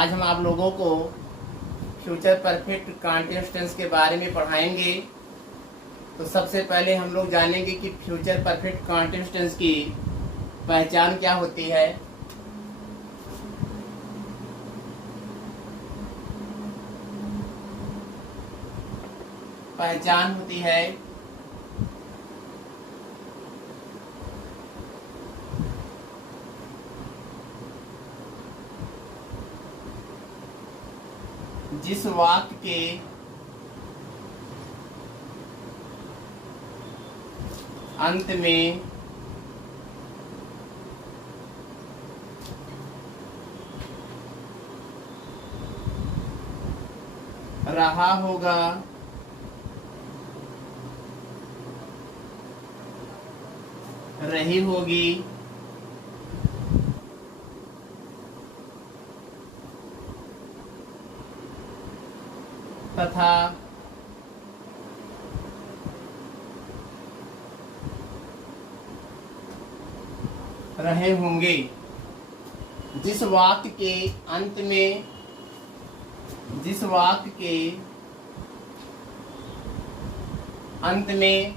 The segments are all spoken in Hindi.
आज हम आप लोगों को फ्यूचर परफेक्ट कंटीन्यूअस टेंस के बारे में पढ़ाएंगे। तो सबसे पहले हम लोग जानेंगे कि फ्यूचर परफेक्ट कंटीन्यूअस टेंस की पहचान क्या होती है। पहचान होती है जिस वाक्य के अंत में रहा होगा रही होगी तथा रहे होंगे। जिस वाक्य के अंत में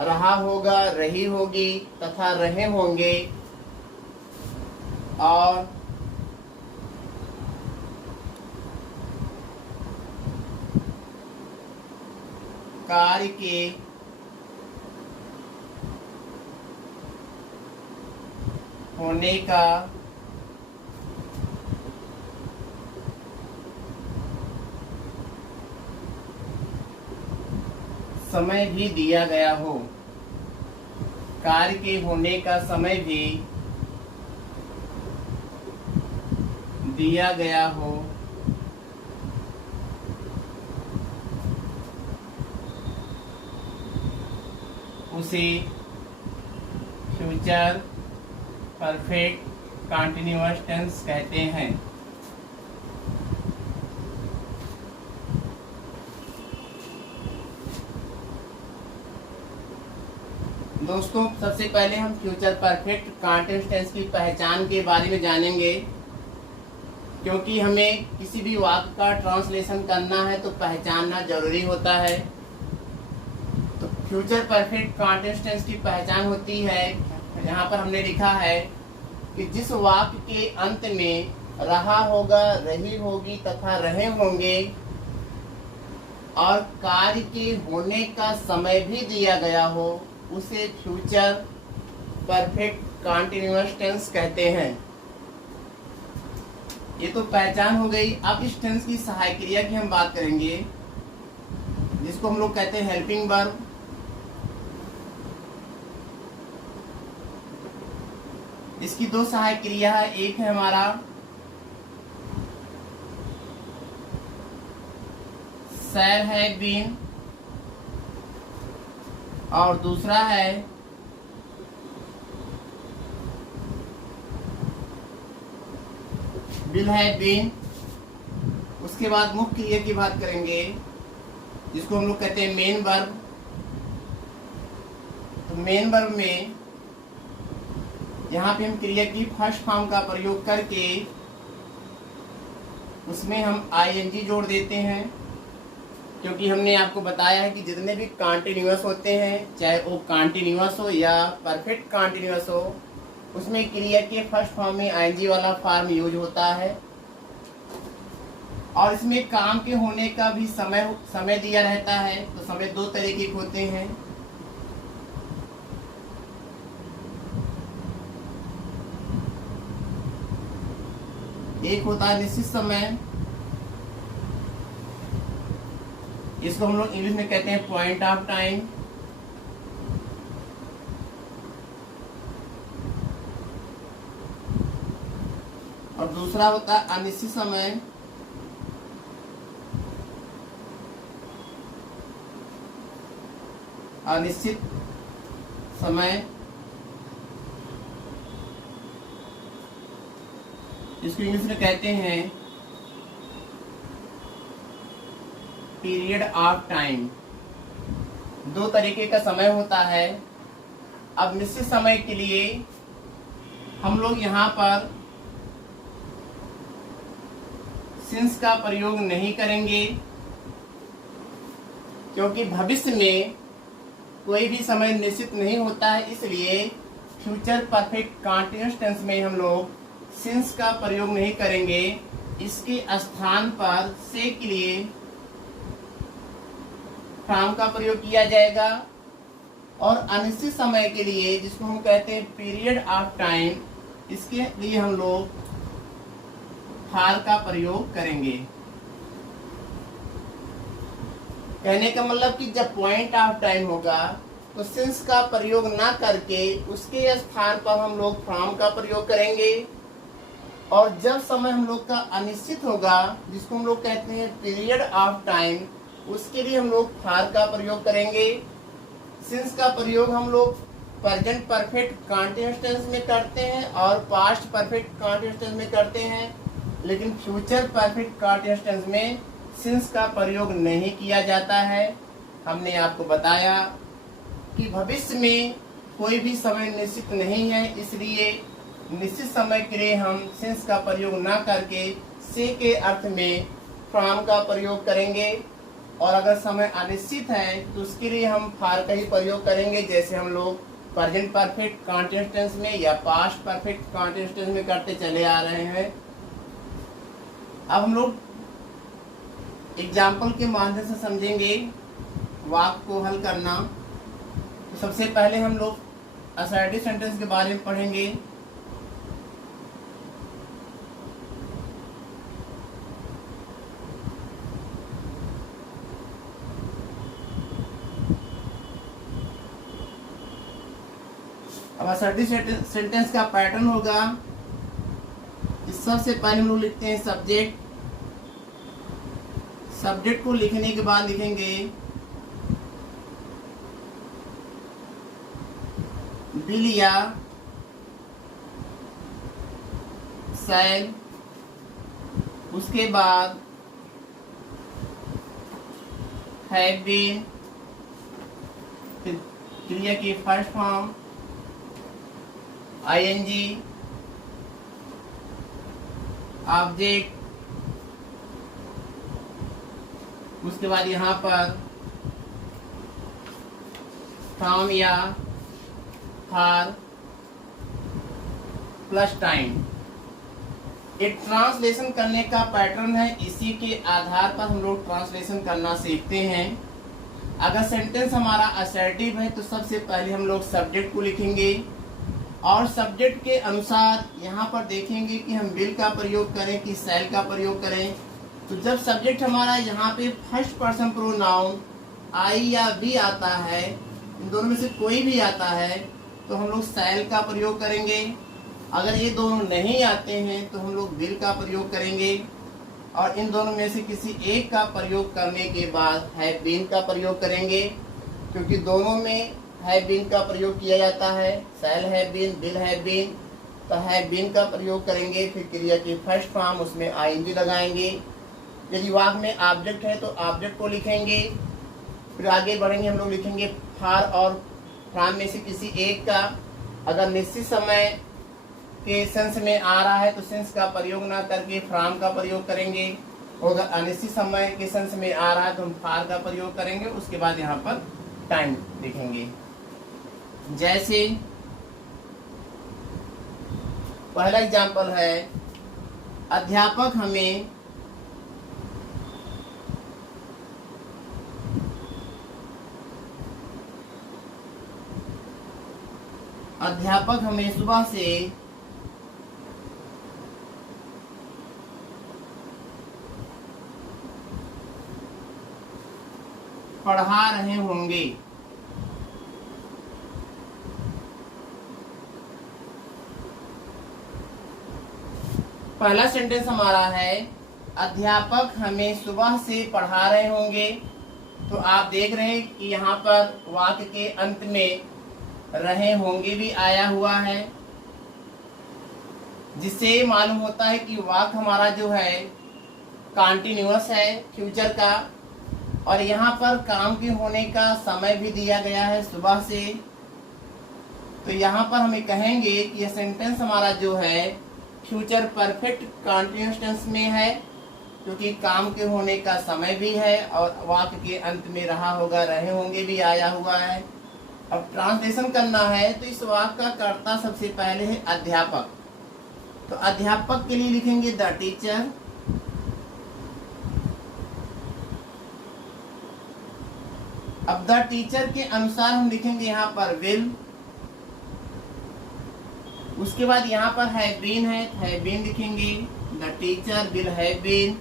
रहा होगा रही होगी तथा रहे होंगे और कार्य के होने का समय भी दिया गया हो। कार्य के होने का समय भी दिया गया हो। उसे फ्यूचर परफेक्ट कंटीन्यूअस टेंस कहते हैं। दोस्तों, सबसे पहले हम फ्यूचर परफेक्ट कंटीन्यूअस टेंस की पहचान के बारे में जानेंगे, क्योंकि हमें किसी भी वाक्य का ट्रांसलेशन करना है तो पहचानना जरूरी होता है। तो फ्यूचर परफेक्ट कंटीन्यूअस टेंस की पहचान होती है, यहाँ पर हमने लिखा है कि जिस वाक्य के अंत में रहा होगा रही होगी तथा रहे होंगे और कार्य के होने का समय भी दिया गया हो, उसे फ्यूचर परफेक्ट कंटीन्यूअस टेंस कहते हैं। ये तो पहचान हो गई। अब इस टेंस की सहायक क्रिया की हम बात करेंगे, जिसको हम लोग कहते हैं हेल्पिंग वर्ब। इसकी दो सहायक क्रिया है, एक है हमारा शैल है बीन और दूसरा है विल है बीन। उसके बाद मुख्य क्रिया की बात करेंगे, जिसको हम लोग कहते हैं मेन वर्ब। तो मेन वर्ब में यहाँ पे हम क्रिया की फर्स्ट फॉर्म का प्रयोग करके उसमें हम आईएनजी जोड़ देते हैं, क्योंकि हमने आपको बताया है कि जितने भी कंटीन्यूअस होते हैं, चाहे वो कंटीन्यूअस हो या परफेक्ट कंटीन्यूअस हो, उसमें क्रिया के फर्स्ट फॉर्म में आईएनजी वाला फॉर्म यूज होता है। और इसमें काम के होने का भी समय दिया रहता है। तो समय दो तरीके के होते हैं, एक होता है निश्चित समय, इसको हम लोग इंग्लिश में कहते हैं पॉइंट ऑफ टाइम। और दूसरा होता है अनिश्चित समय। अनिश्चित समय इसको इंग्लिश में कहते हैं पीरियड ऑफ टाइम। दो तरीके का समय होता है। अब निश्चित समय के लिए हम लोग यहाँ पर सिंस का प्रयोग नहीं करेंगे, क्योंकि भविष्य में कोई भी समय निश्चित नहीं होता है, इसलिए फ्यूचर परफेक्ट कंटीन्यूअस टेंस में हम लोग सिंस का प्रयोग नहीं करेंगे। इसके स्थान पर से के लिए फ्रॉम का प्रयोग किया जाएगा, और अनिश्चित समय के लिए जिसको हम कहते हैं पीरियड ऑफ टाइम, इसके लिए हम लोग फार का प्रयोग करेंगे। कहने का मतलब कि जब पॉइंट ऑफ टाइम होगा तो सिंस का प्रयोग ना करके उसके स्थान पर हम लोग फ्रॉम का प्रयोग करेंगे, और जब समय हम लोग का अनिश्चित होगा जिसको हम लोग कहते हैं पीरियड ऑफ टाइम, उसके लिए हम लोग फार का प्रयोग करेंगे। सिंस का प्रयोग हम लोग प्रेजेंट परफेक्ट कंटीन्यूअस टेंस में करते हैं और पास्ट परफेक्ट कंटीन्यूअस टेंस में करते हैं, लेकिन फ्यूचर परफेक्ट कंटीन्यूअस टेंस में सिंस का प्रयोग नहीं किया जाता है। हमने आपको बताया कि भविष्य में कोई भी समय निश्चित नहीं है, इसलिए निश्चित समय के लिए हम सिंस का प्रयोग ना करके से के अर्थ में फ्रॉम का प्रयोग करेंगे, और अगर समय अनिश्चित है तो उसके लिए हम फार का ही प्रयोग करेंगे, जैसे हम लोग प्रेजेंट परफेक्ट कंटीन्यूअस टेंस में या पास्ट परफेक्ट कंटीन्यूअस टेंस में करते चले आ रहे हैं। अब हम लोग एग्जाम्पल के माध्यम से समझेंगे वाक्य को हल करना। तो सबसे पहले हम लोग असर्टिव सेंटेंस के बारे में पढ़ेंगे। अब असर्टिव सेंटेंस का पैटर्न होगा, सबसे पहले हम लोग लिखते हैं सब्जेक्ट। सब्जेक्ट को लिखने के बाद लिखेंगे विल या शैल, उसके बाद हैव बीन, क्रिया की फर्स्ट फॉर्म आईएनजी, ऑब्जेक्ट, उसके बाद यहाँ पर फ्रॉम या फार प्लस टाइम। एक ट्रांसलेशन करने का पैटर्न है, इसी के आधार पर हम लोग ट्रांसलेशन करना सीखते हैं। अगर सेंटेंस हमारा असर्टिव है तो सबसे पहले हम लोग सब्जेक्ट को लिखेंगे, और सब्जेक्ट के अनुसार यहाँ पर देखेंगे कि हम विल का प्रयोग करें कि शैल का प्रयोग करें। तो जब सब्जेक्ट हमारा यहाँ पे फर्स्ट पर्सन प्रोनाउन आई या वी आता है, इन दोनों में से कोई भी आता है, तो हम लोग शैल का प्रयोग करेंगे। अगर ये दोनों नहीं आते हैं तो हम लोग विल का प्रयोग करेंगे, और इन दोनों में से किसी एक का प्रयोग करने के बाद हैव बीन का प्रयोग करेंगे, क्योंकि दोनों में हैव बीन का प्रयोग किया जाता है। Shall have been, will have been, तो हैव बीन का प्रयोग करेंगे। फिर क्रिया की फर्स्ट फॉर्म उसमें आईएनजी लगाएंगे। यदि वाक्य में ऑब्जेक्ट है तो ऑब्जेक्ट को लिखेंगे। फिर आगे बढ़ेंगे, हम लोग लिखेंगे फार और फ्रॉम में से किसी एक का। अगर निश्चित समय के सेंस में आ रहा है तो सेंस का प्रयोग ना करके फ्रॉम का प्रयोग करेंगे, और अगर अनिश्चित समय के सेंस में आ रहा है तो हम फार का प्रयोग करेंगे। उसके बाद यहाँ पर टाइम लिखेंगे। जैसे पहला एग्जाम्पल है, अध्यापक हमें सुबह से पढ़ा रहे होंगे। पहला सेंटेंस हमारा है अध्यापक हमें सुबह से पढ़ा रहे होंगे। तो आप देख रहे हैं कि यहाँ पर वाक्य के अंत में रहे होंगे भी आया हुआ है, जिससे मालूम होता है कि वाक्य हमारा जो है कंटिन्यूअस है फ्यूचर का, और यहाँ पर काम के होने का समय भी दिया गया है सुबह से। तो यहाँ पर हमें कहेंगे कि यह सेंटेंस हमारा जो है फ्यूचर परफेक्ट कंटिन्यूअस टेंस में है, क्योंकि काम के होने का समय भी है और वाक्य के अंत में रहा होगा, रहे होंगे भी आया हुआ है। अब ट्रांसलेशन करना है तो इस वाक्य का कर्ता सबसे पहले है अध्यापक। तो अध्यापक के लिए लिखेंगे द टीचर। अब द टीचर के अनुसार हम लिखेंगे यहाँ पर विल। उसके बाद यहाँ पर हैव बीन लिखेंगे, the teacher will have been.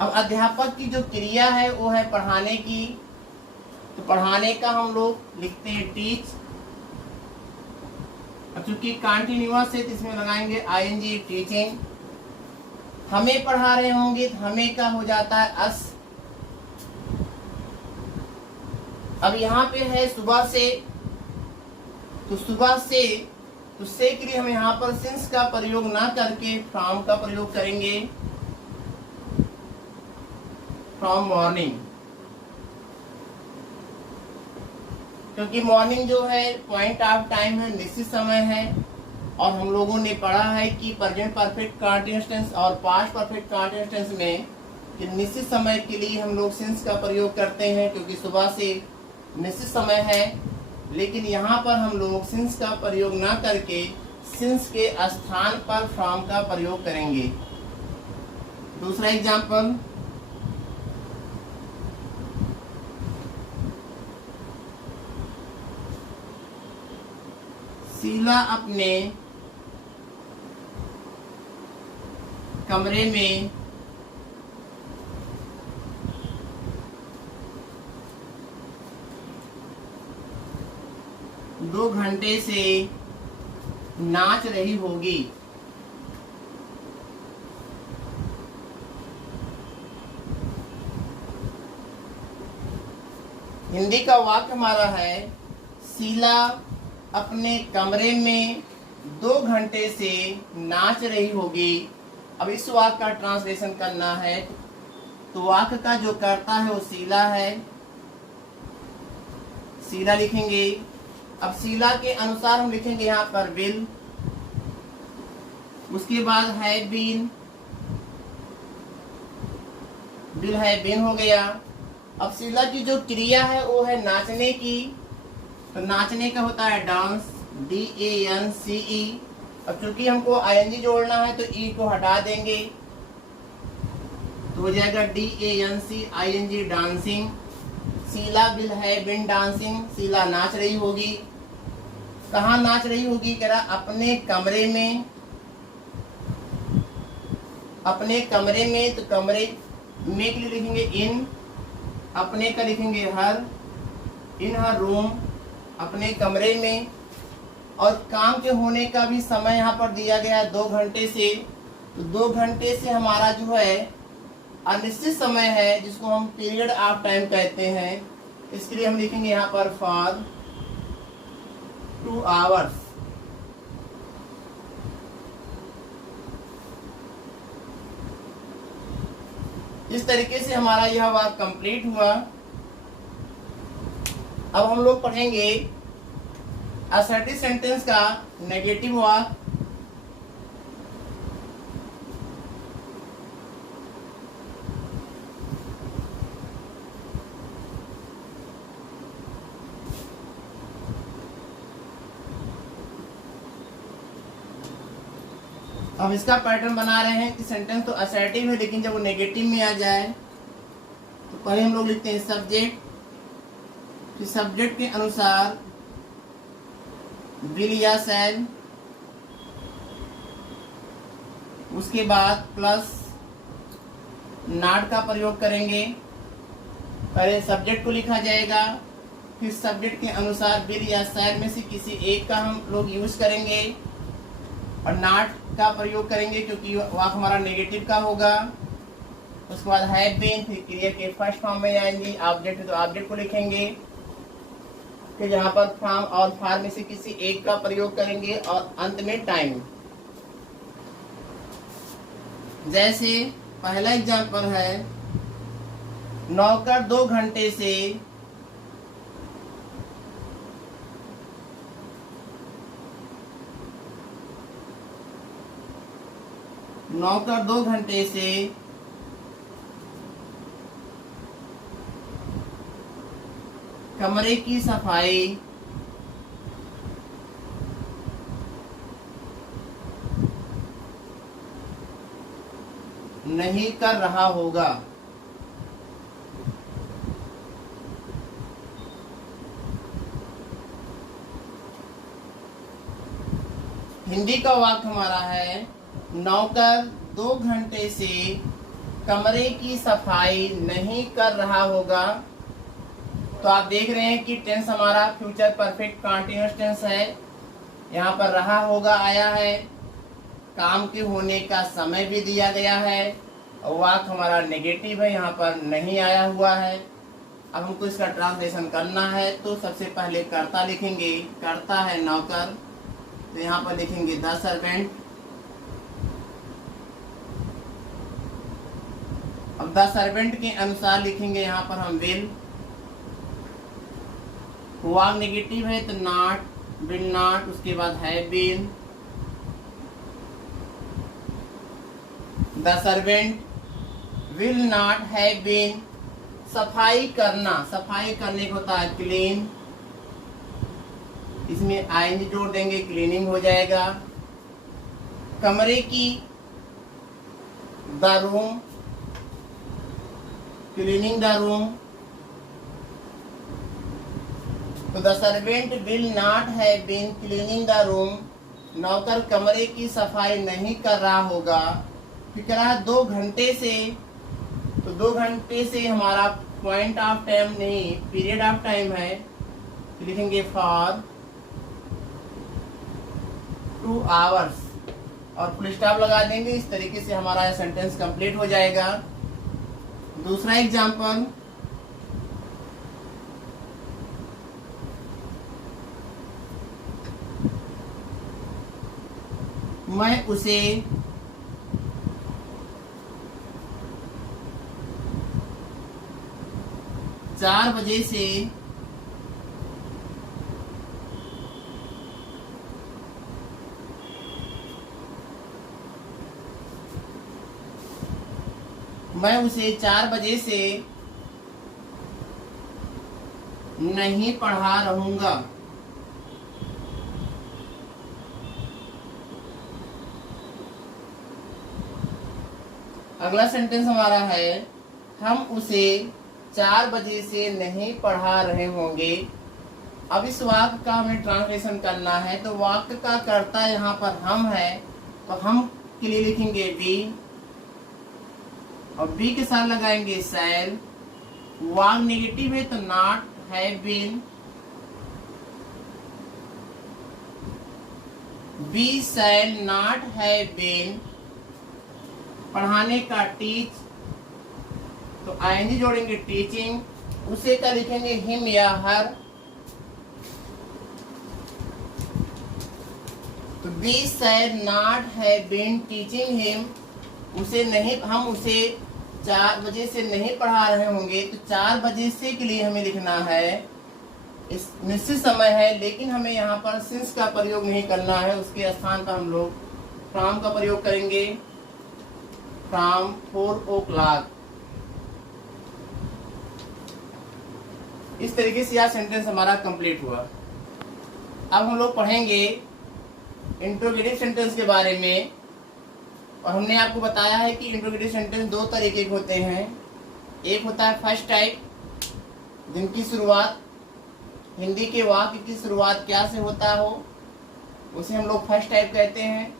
अब अध्यापक की जो क्रिया है वो है पढ़ाने की, तो पढ़ाने का हम लोग लिखते हैं टीच। अब चूंकि कंटिन्यूअस है तो इसमें लगाएंगे आईएनजी टीचिंग। हमें पढ़ा रहे होंगे तो हमें का हो जाता है अस। अब यहाँ पे है सुबह से, तो सुबह से तो से के लिए हम यहाँ पर सिंस का प्रयोग ना करके फ्रॉम का प्रयोग करेंगे, फ्रॉम मॉर्निंग। क्योंकि मॉर्निंग जो है पॉइंट ऑफ टाइम है, निश्चित समय है। और हम लोगों ने पढ़ा है कि प्रेजेंट परफेक्ट कंटीन्यूअस टेंस और पास्ट परफेक्ट कंटीन्यूअस टेंस में कि निश्चित समय के लिए हम लोग सिंस का प्रयोग करते हैं, क्योंकि सुबह से निश्चित समय है। लेकिन यहाँ पर हम लोग सिंस का प्रयोग ना करके सिंस के स्थान पर फ्रॉम का प्रयोग करेंगे। दूसरा एग्जाम्पल, शीला अपने कमरे में दो घंटे से नाच रही होगी। हिंदी का वाक्य हमारा है शीला अपने कमरे में 2 घंटे से नाच रही होगी। अब इस वाक्य का ट्रांसलेशन करना है तो वाक्य का जो कर्ता है वो शीला है, शीला लिखेंगे। अब शीला के अनुसार हम लिखेंगे यहाँ पर विल। उसके बाद have been, will have been हो गया। अब शीला की जो क्रिया है वो है नाचने की, तो नाचने का होता है डांस, DANCE। अब चूंकि हमको ING जोड़ना है तो ई को हटा देंगे तो हो जाएगा DANCING dancing. Sheela will have been dancing, Sheela नाच रही होगी। कहाँ नाच रही होगी, कह रहा अपने कमरे में। अपने कमरे में, तो कमरे में के लिए लिखेंगे इन, अपने का लिखेंगे हर, इन हर रूम, अपने कमरे में। और काम के होने का भी समय यहाँ पर दिया गया है 2 घंटे से। तो 2 घंटे से हमारा जो है अनिश्चित समय है, जिसको हम पीरियड ऑफ टाइम कहते हैं। इसके लिए हम लिखेंगे यहाँ पर फॉर 2 आवर्स। इस तरीके से हमारा यह वाक्य कंप्लीट हुआ। अब हम लोग पढ़ेंगे असर्टिव सेंटेंस का नेगेटिव वाक्य। अब इसका पैटर्न बना रहे हैं कि सेंटेंस तो असर्टिव है, लेकिन जब वो नेगेटिव में आ जाए तो पहले हम लोग लिखते हैं सब्जेक्ट, कि सब्जेक्ट के अनुसार विल या शैल, उसके बाद प्लस नॉट का प्रयोग करेंगे। पहले सब्जेक्ट को लिखा जाएगा, फिर सब्जेक्ट के अनुसार विल या शैल में से किसी एक का हम लोग यूज करेंगे और नॉट का प्रयोग करेंगे, क्योंकि वाक्य हमारा नेगेटिव का होगा। उसके बाद हैव बीन, फिर क्रिया के फर्स्ट फॉर्म में आएंगी। ऑब्जेक्ट तो ऑब्जेक्ट को लिखेंगे, फिर यहाँ पर फ्रॉम और फॉर में से किसी एक का प्रयोग करेंगे और अंत में टाइम। जैसे पहला एग्जांपल है, नौकर 2 घंटे से नौकर 2 घंटे से कमरे की सफाई नहीं कर रहा होगा। हिंदी का वाक्य हमारा है, नौकर 2 घंटे से कमरे की सफाई नहीं कर रहा होगा। तो आप देख रहे हैं कि टेंस हमारा फ्यूचर परफेक्ट कंटीन्यूअस टेंस है। यहाँ पर रहा होगा आया है, काम के होने का समय भी दिया गया है, और वाक्य हमारा नेगेटिव है, यहाँ पर नहीं आया हुआ है। अब हमको इसका ट्रांसलेशन करना है, तो सबसे पहले कर्ता लिखेंगे। कर्ता है नौकर, तो यहाँ पर लिखेंगे द सर्वेंट। अब द सर्वेंट के अनुसार लिखेंगे यहाँ पर हम विल। वाक्य नेगेटिव है तो नॉट, विल नॉट, उसके बाद have been. The servant will not have been. सफाई करना, सफाई करने को होता है क्लीन, इसमें आईएनजी जोड़ देंगे, क्लीनिंग हो जाएगा। कमरे की, the room, cleaning the room. तो the servant will not have been cleaning the room. नौकर कमरे की सफाई नहीं कर रहा होगा। फिर कह रहा है 2 घंटे से, तो 2 घंटे से हमारा पॉइंट ऑफ टाइम नहीं, पीरियड ऑफ टाइम है, तो लिखेंगे फॉर 2 आवर्स और फुल स्टॉप लगा देंगे। इस तरीके से हमारा सेंटेंस कंप्लीट हो जाएगा। दूसरा एग्जाम्पल, मैं उसे 4 बजे से मैं उसे 4 बजे से नहीं पढ़ा रहूंगा। अगला सेंटेंस हमारा है, हम उसे 4 बजे से नहीं पढ़ा रहे होंगे। अब इस वाक्य का हमें ट्रांसलेशन करना है, तो वाक्य का कर्ता यहाँ पर हम है, तो हम के लिए लिखेंगे वी, और बी के साथ लगाएंगे शैल। वाक्य नेगेटिव है तो not, have been. We shall not have been. पढ़ाने का टीच, तो आईएनजी जोड़ेंगे टीचिंग। उसे का लिखेंगे हिम या हर। तो we shall not have been teaching him. उसे नहीं, हम उसे 4 बजे से नहीं पढ़ा रहे होंगे, तो 4 बजे से के लिए हमें लिखना है, इस निश्चित समय है, लेकिन हमें यहाँ पर सिंस का प्रयोग नहीं करना है। उसके स्थान पर हम लोग फ्रॉम का प्रयोग करेंगे, फ्रॉम 4 o'clock। इस तरीके से यह सेंटेंस हमारा कंप्लीट हुआ। अब हम लोग पढ़ेंगे इंट्रोगेटिव सेंटेंस के बारे में। और हमने आपको बताया है कि इंट्रोगेटिव सेंटेंस 2 तरीके के होते हैं। एक होता है फर्स्ट टाइप, जिनकी शुरुआत, हिंदी के वाक्य की शुरुआत क्या से होता हो, उसे हम लोग फर्स्ट टाइप कहते हैं।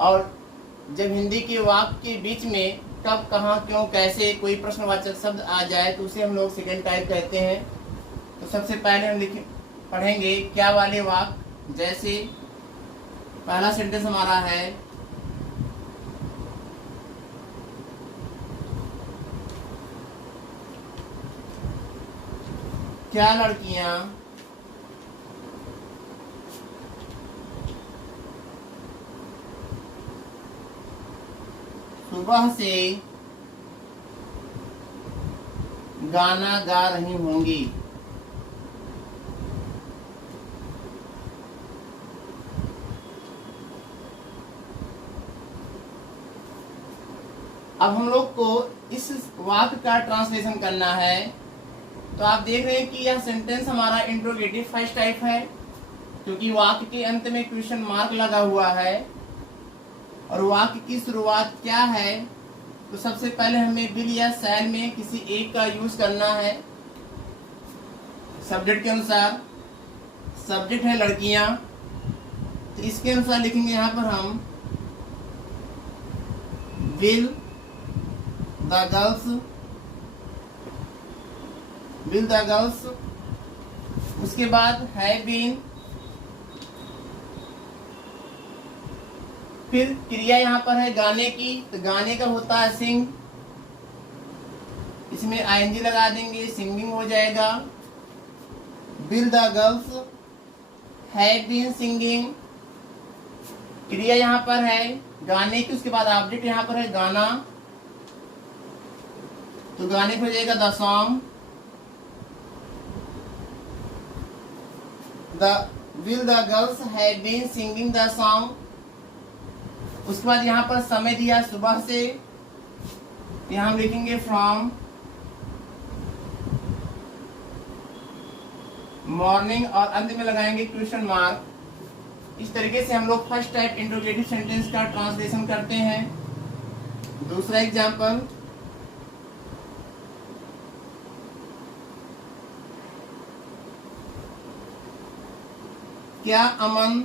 और जब हिंदी के वाक्य के बीच में कब, कहाँ, क्यों, कैसे कोई प्रश्नवाचक शब्द आ जाए, तो उसे हम लोग सेकेंड टाइप कहते हैं। तो सबसे पहले हम पढ़ेंगे क्या वाले वाक्य। जैसे पहला सेंटेंस हमारा है, क्या लड़कियां सुबह से गाना गा रही होंगी। अब हम लोग को इस वाक्य का ट्रांसलेशन करना है। तो आप देख रहे हैं कि यह सेंटेंस हमारा इंट्रोगेटिव फर्स्ट टाइप है, क्योंकि वाक्य के अंत में क्वेश्चन मार्क लगा हुआ है। और वाक्य की शुरुआत क्या है, तो सबसे पहले हमें विल या शैल में किसी एक का यूज करना है सब्जेक्ट के अनुसार। सब्जेक्ट है लड़कियां, तो इसके अनुसार लिखेंगे यहाँ पर हम will the girls, will the girls. उसके बाद हैव बीन, फिर क्रिया यहाँ पर है गाने की, तो गाने का होता है सिंग, इसमें आईएनजी लगा देंगे, सिंगिंग हो जाएगा। Will the girls have been singing, क्रिया यहाँ पर है गाने की, उसके बाद ऑब्जेक्ट यहाँ पर है गाना, तो गाने पर हो जाएगा the song. The will the girls have been singing the song. उसके बाद यहाँ पर समय दिया सुबह से, यहाँ हम लिखेंगे फ्रॉम मॉर्निंग और अंत में लगाएंगे क्वेश्चन मार्क। इस तरीके से हम लोग फर्स्ट टाइप इंट्रोगेटिव सेंटेंस का ट्रांसलेशन करते हैं। दूसरा एग्जांपल, क्या अमन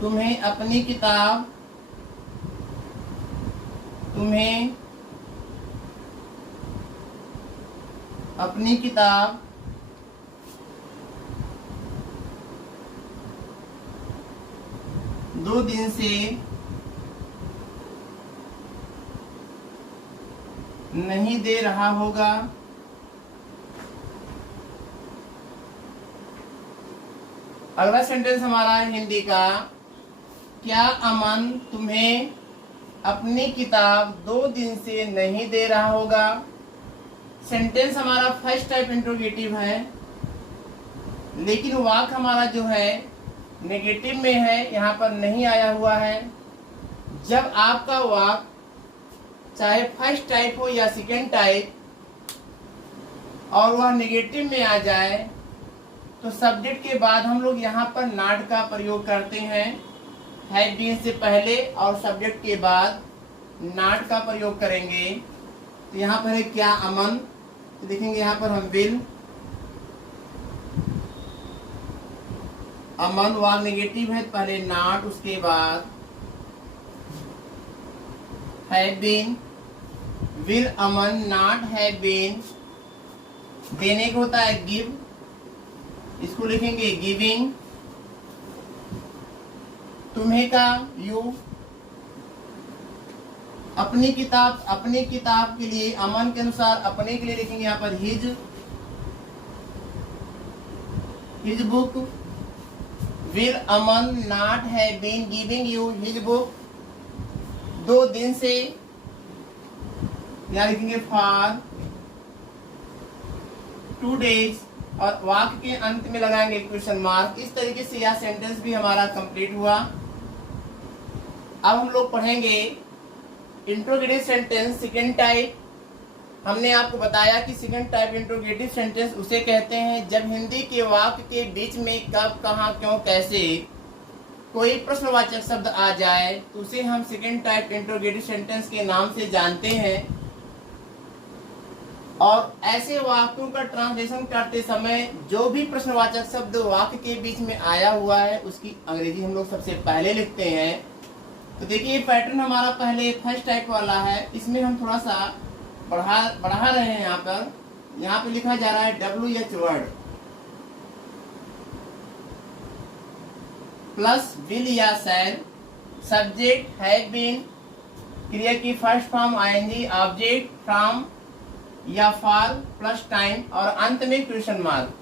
तुम्हें अपनी किताब, तुम्हें अपनी किताब 2 दिन से नहीं दे रहा होगा? अगला सेंटेंस हमारा है हिंदी का, क्या अमन तुम्हें अपनी किताब 2 दिन से नहीं दे रहा होगा? सेंटेंस हमारा फर्स्ट टाइप इंट्रोगेटिव है, लेकिन वाक्य हमारा जो है नेगेटिव में है, यहाँ पर नहीं आया हुआ है। जब आपका वाक्य चाहे फर्स्ट टाइप हो या सेकेंड टाइप और वह नेगेटिव में आ जाए, तो सब्जेक्ट के बाद हम लोग यहाँ पर नॉट का प्रयोग करते हैं। हैव बीन से पहले और सब्जेक्ट के बाद नॉट का प्रयोग करेंगे। तो यहाँ पर है क्या अमन, तो देखेंगे यहाँ पर हम विल, अमन वाक नेगेटिव है, पहले नॉट, उसके बाद have been. Will Aman not have been, देने को होता है गिव, इसको लिखेंगे गिविंग। तुम्हें का यू, अपनी किताब, अपनी किताब के लिए अमन के अनुसार अपने के लिए लिखेंगे यहाँ पर his book. Will Aman not have been giving you his book 2 दिन से, यहाँ लिखेंगे फॉर 2 days और वाक्य के अंत में लगाएंगे क्वेश्चन मार्क। इस तरीके से यह सेंटेंस भी हमारा कंप्लीट हुआ। अब हम लोग पढ़ेंगे इंट्रोगेटिव सेंटेंस सेकेंड टाइप। हमने आपको बताया कि सेकेंड टाइप इंट्रोगेटिव सेंटेंस उसे कहते हैं जब हिंदी के वाक्य के बीच में कब, कहाँ, क्यों, कैसे कोई प्रश्नवाचक शब्द आ जाए, तो उसे हम सेकेंड टाइप इंट्रोगेटिव सेंटेंस के नाम से जानते हैं। और ऐसे वाक्यों का ट्रांसलेशन करते समय जो भी प्रश्नवाचक शब्द वाक्य के बीच में आया हुआ है उसकी अंग्रेजी हम लोग सबसे पहले लिखते हैं। तो देखिए पैटर्न हमारा पहले फर्स्ट टाइप वाला है, इसमें हम थोड़ा सा बढ़ा रहे हैं। यहाँ पे लिखा जा रहा है WH वर्ड प्लस विल या शैल, सब्जेक्ट हैव बीन, क्रिया की first form ING, object from या फॉर प्लस टाइम और अंत में क्वेश्चन मार्क।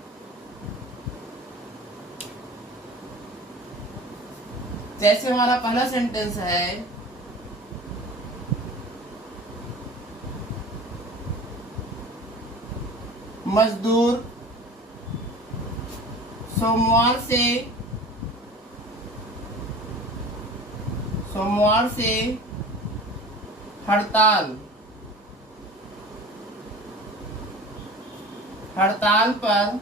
जैसे हमारा पहला सेंटेंस है, मजदूर सोमवार से सोमवार से हड़ताल पर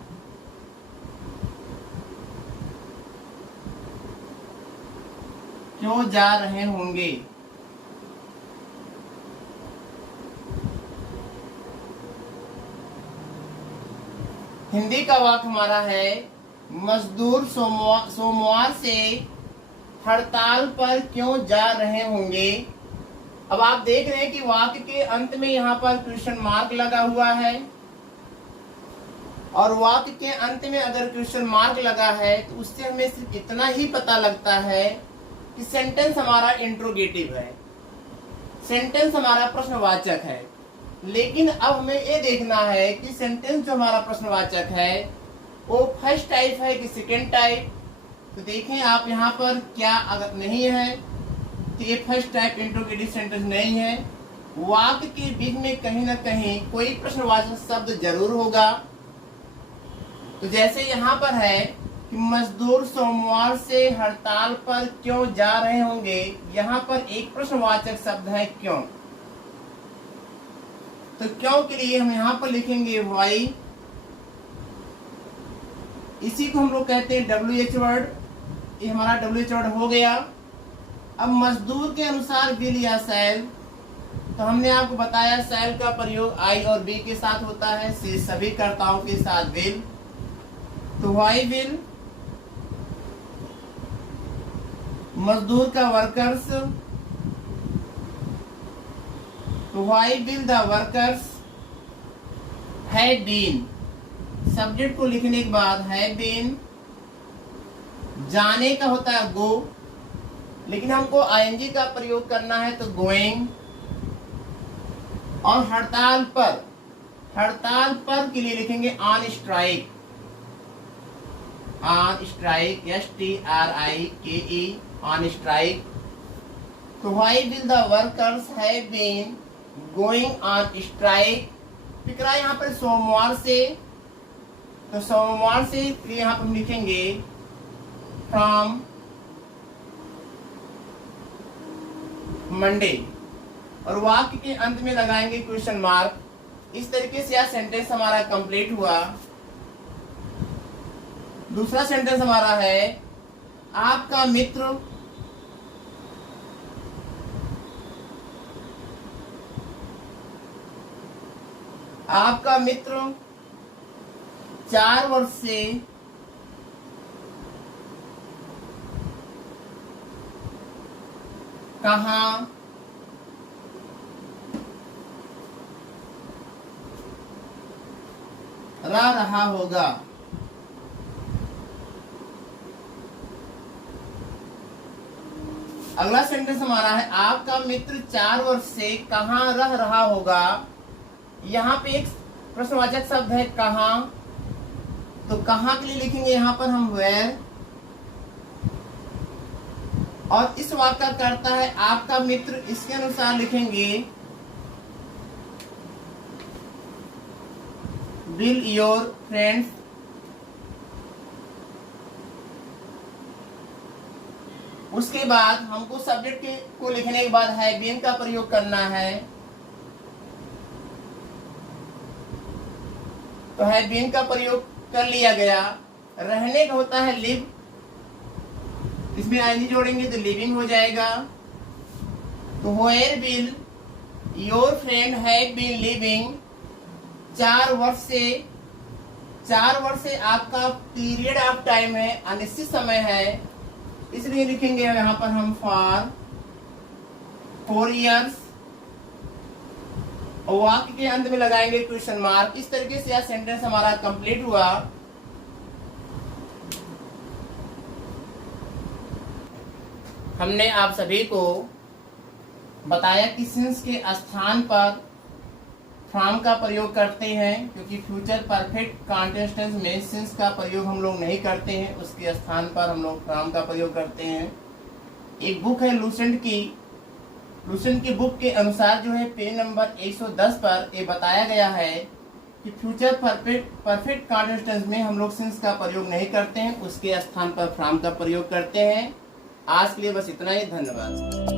क्यों जा रहे होंगे। हिंदी का वाक्य हमारा है मजदूर सोमवार से हड़ताल पर क्यों जा रहे होंगे। अब आप देख रहे हैं कि वाक्य के अंत में यहाँ पर क्वेश्चन मार्क लगा हुआ है, और वाक्य के अंत में अगर क्वेश्चन मार्क लगा है तो उससे हमें सिर्फ इतना ही पता लगता है कि सेंटेंस हमारा इंट्रोगेटिव है, सेंटेंस हमारा प्रश्नवाचक है। लेकिन अब हमें ये देखना है कि सेंटेंस जो हमारा प्रश्नवाचक है वो फर्स्ट टाइप है कि सेकेंड टाइप। तो देखें आप यहाँ पर क्या अगर नहीं है तो ये फर्स्ट टाइप इंट्रोगेटिव सेंटेंस नहीं है। वाक्य के बीच में कहीं ना कहीं कोई प्रश्नवाचक शब्द जरूर होगा। तो जैसे यहाँ पर है कि मजदूर सोमवार से हड़ताल पर क्यों जा रहे होंगे, यहाँ पर एक प्रश्नवाचक शब्द है क्यों। तो क्यों के लिए हम यहाँ पर लिखेंगे वाई। इसी को हम लोग कहते हैं WH वर्ड। ये हमारा WH वर्ड हो गया। अब मजदूर के अनुसार विल या शैल, तो हमने आपको बताया शैल का प्रयोग आई और बी के साथ होता है, सभी कर्ताओं के साथ विल। तो वाई विल मजदूर का वर्कर्स, तो why will the workers have been. Subject को लिखने के बाद हैव बीन, जाने का होता है गो, लेकिन हमको आईएनजी का प्रयोग करना है तो गोइंग। और हड़ताल पर के लिए लिखेंगे on strike, on strike STRIKE on strike. तो why will the workers have been going on strike. फिक्रा यहाँ पर सोमवार से, तो सोमवार से यहाँ पर हम लिखेंगे फ्रॉम मंडे, और वाक्य के अंत में लगाएंगे क्वेश्चन मार्क। इस तरीके से यह सेंटेंस हमारा कंप्लीट हुआ। दूसरा सेंटेंस हमारा है आपका मित्र आपका मित्र 4 वर्ष से कहाँ रह रहा होगा। अगला सेंटेंस हमारा है आपका मित्र 4 वर्ष से कहाँ रह रहा होगा। यहाँ पे एक प्रश्नवाचक शब्द है कहाँ, तो कहाँ के लिए लिखेंगे यहाँ पर हम वेयर, और इस वाक्य का करता है आपका मित्र, इसके अनुसार लिखेंगे विल योर फ्रेंड्स। उसके बाद हमको सब्जेक्ट को लिखने के बाद हैव बीन का प्रयोग करना है, तो हैव बीन का प्रयोग कर लिया गया। रहने का होता है लिव, इसमें आईएनजी जोड़ेंगे तो लिविंग हो जाएगा। तो where will your friend have been living 4 वर्ष से आपका पीरियड ऑफ टाइम है, अनिश्चित समय है, इसलिए लिखेंगे यहाँ पर हम फॉर 4 years, और वाक्य के अंत में लगाएंगे क्वेश्चन मार्क। इस तरीके से यह सेंटेंस हमारा कंप्लीट हुआ। हमने आप सभी को बताया कि सिंस के स्थान पर फ्रॉम का प्रयोग करते हैं, क्योंकि फ्यूचर परफेक्ट कॉन्टिन्यूअस टेंस में सिंस का प्रयोग हम लोग नहीं करते हैं, उसके स्थान पर हम लोग फ्रॉम का प्रयोग करते हैं। एक बुक है लूसेंट की बुक के अनुसार जो है पेज नंबर 110 पर ये बताया गया है कि फ्यूचर परफेक्ट कॉन्टिन्यूअस टेंस में हम लोग सिंस का प्रयोग नहीं करते हैं, उसके स्थान पर फ्रॉम का प्रयोग करते हैं। आज के लिए बस इतना ही, धन्यवाद।